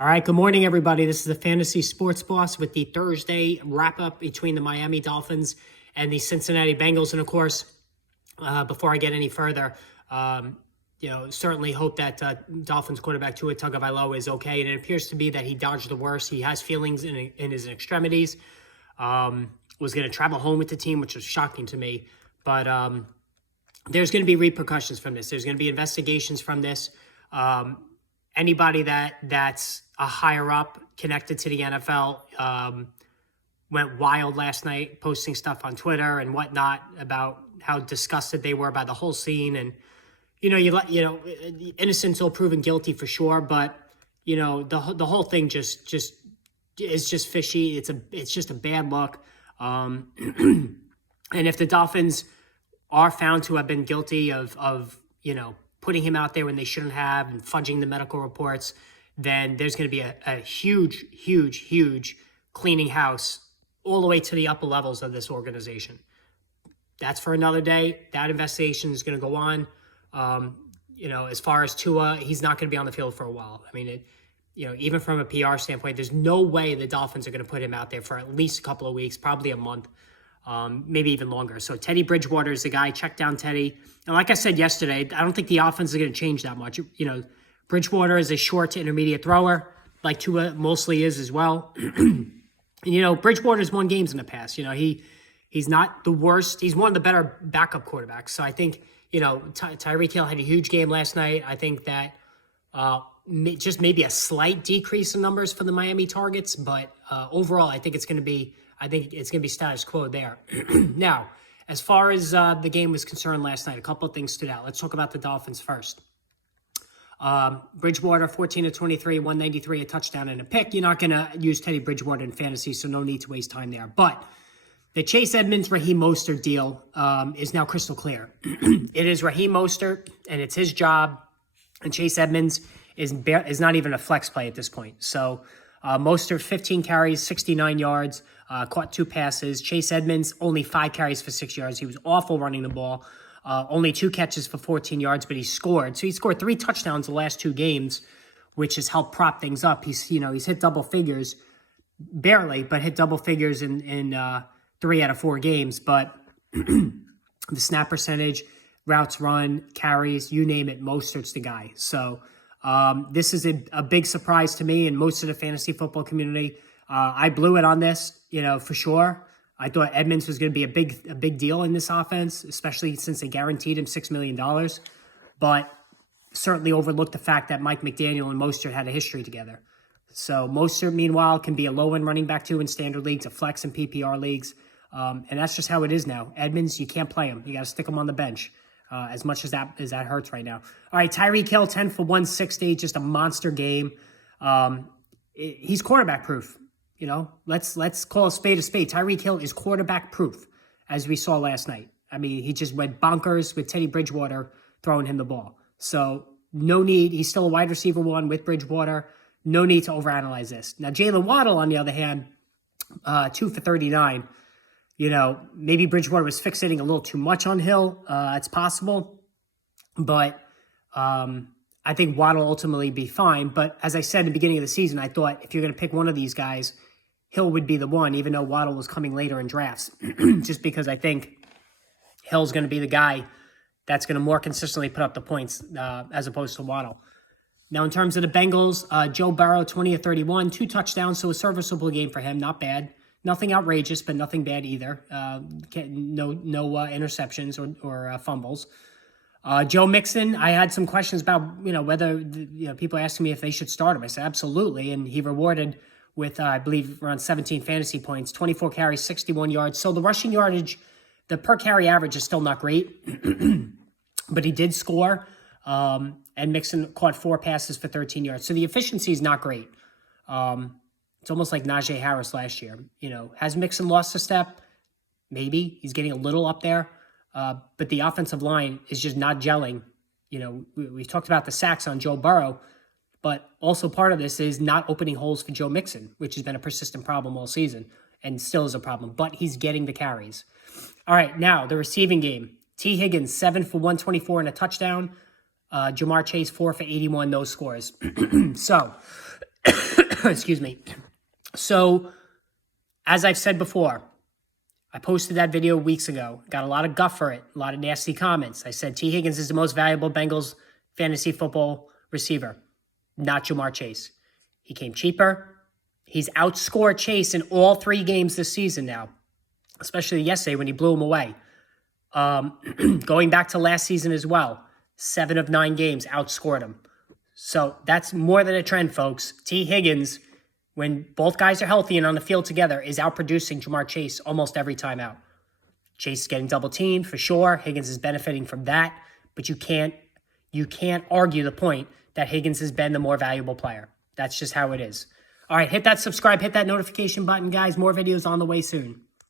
All right, good morning, everybody. This is the Fantasy Sports Boss with the Thursday wrap-up between the Miami Dolphins and the Cincinnati Bengals. And, of course, before I get any further, certainly hope that Dolphins quarterback Tua Tagovailoa is okay. And it appears to be that he dodged the worst. He has feelings in his extremities. Was going to travel home with the team, which was shocking to me. But there's going to be repercussions from this. There's going to be investigations from this. Anybody that's a higher up connected to the NFL went wild last night, posting stuff on Twitter and whatnot about how disgusted they were by the whole scene. And innocent until proven guilty for sure, but the whole thing just is just fishy. It's just a bad look. And if the Dolphins are found to have been guilty of putting him out there when they shouldn't have and fudging the medical reports, then there's going to be a huge cleaning house all the way to the upper levels of this organization. That's for another day. That investigation is going to go on. As far as Tua, he's not going to be on the field for a while. I mean, even from a PR standpoint, there's no way the Dolphins are going to put him out there for at least a couple of weeks, probably a month. Maybe even longer. So Teddy Bridgewater is the guy. Check down Teddy. And like I said yesterday, I don't think the offense is going to change that much. Bridgewater is a short to intermediate thrower, like Tua mostly is as well. Bridgewater's won games in the past. He's not the worst. He's one of the better backup quarterbacks. So I think, Tyreek Hill had a huge game last night. I think that just maybe a slight decrease in numbers for the Miami targets. But overall, I think it's going to be status quo there. Now, as far as the game was concerned last night, a couple of things stood out. Let's talk about the Dolphins first. Bridgewater, 14 of 23, 193, a touchdown and a pick. You're not going to use Teddy Bridgewater in fantasy, so no need to waste time there. But the Chase Edmunds, Raheem Mostert deal is now crystal clear. It is Raheem Mostert, and it's his job. And Chase Edmunds is not even a flex play at this point. So Mostert, 15 carries, 69 yards. Caught 2 passes. Chase Edmonds, only 5 carries for 6 yards. He was awful running the ball. Only 2 catches for 14 yards, but he scored. So he scored 3 touchdowns the last 2 games, which has helped prop things up. He's hit double figures, barely, but hit double figures in 3 out of 4 games. But the snap percentage, routes run, carries, you name it, Mostert's the guy. So this is a big surprise to me and most of the fantasy football community. I blew it on this, for sure. I thought Edmonds was going to be a big deal in this offense, especially since they guaranteed him $6 million. But certainly overlooked the fact that Mike McDaniel and Mostert had a history together. So Mostert, meanwhile, can be a low-end running back too in standard leagues, a flex and PPR leagues. And that's just how it is now. Edmonds, you can't play him. You got to stick him on the bench. As much as that hurts right now. All right, Tyreek Hill, 10 for 160, just a monster game. He's quarterback proof. Let's call a spade a spade. Tyreek Hill is quarterback proof, as we saw last night. I mean, he just went bonkers with Teddy Bridgewater throwing him the ball. So no need. He's still a wide receiver 1 with Bridgewater. No need to overanalyze this. Now, Jalen Waddle, on the other hand, 2 for 39. Maybe Bridgewater was fixating a little too much on Hill. It's possible. But I think Waddle will ultimately be fine. But as I said in the beginning of the season, I thought if you're going to pick one of these guys, Hill would be the one, even though Waddle was coming later in drafts. Just because I think Hill's going to be the guy that's going to more consistently put up the points as opposed to Waddle. Now, in terms of the Bengals, Joe Barrow, 20 of 31, 2 touchdowns, so a serviceable game for him. Not bad. Nothing outrageous, but nothing bad either. No interceptions or fumbles. Joe Mixon, I had some questions about, whether, people asking me if they should start him. I said, absolutely. And he rewarded with, I believe, around 17 fantasy points, 24 carries, 61 yards. So the rushing yardage, the per carry average is still not great, but he did score. And Mixon caught 4 passes for 13 yards. So the efficiency is not great. It's almost like Najee Harris last year. Has Mixon lost a step? Maybe. He's getting a little up there. But the offensive line is just not gelling. We've talked about the sacks on Joe Barrow, but also part of this is not opening holes for Joe Mixon, which has been a persistent problem all season and still is a problem, but he's getting the carries. All right, now the receiving game. T. Higgins, 7 for 124 and a touchdown. Jamar Chase, 4 for 81, no scores. So, Excuse me. So, as I've said before, I posted that video weeks ago. Got a lot of guff for it, a lot of nasty comments. I said T. Higgins is the most valuable Bengals fantasy football receiver, not Jamar Chase. He came cheaper. He's outscored Chase in all 3 games this season now, especially yesterday when he blew him away. Going back to last season as well, 7 of 9 games outscored him. So that's more than a trend, folks. T. Higgins, when both guys are healthy and on the field together, is outproducing Jamar Chase almost every time out. Chase is getting double teamed for sure. Higgins is benefiting from that, but you can't argue the point that Higgins has been the more valuable player. That's just how it is. All right, hit that subscribe, hit that notification button, guys. More videos on the way soon.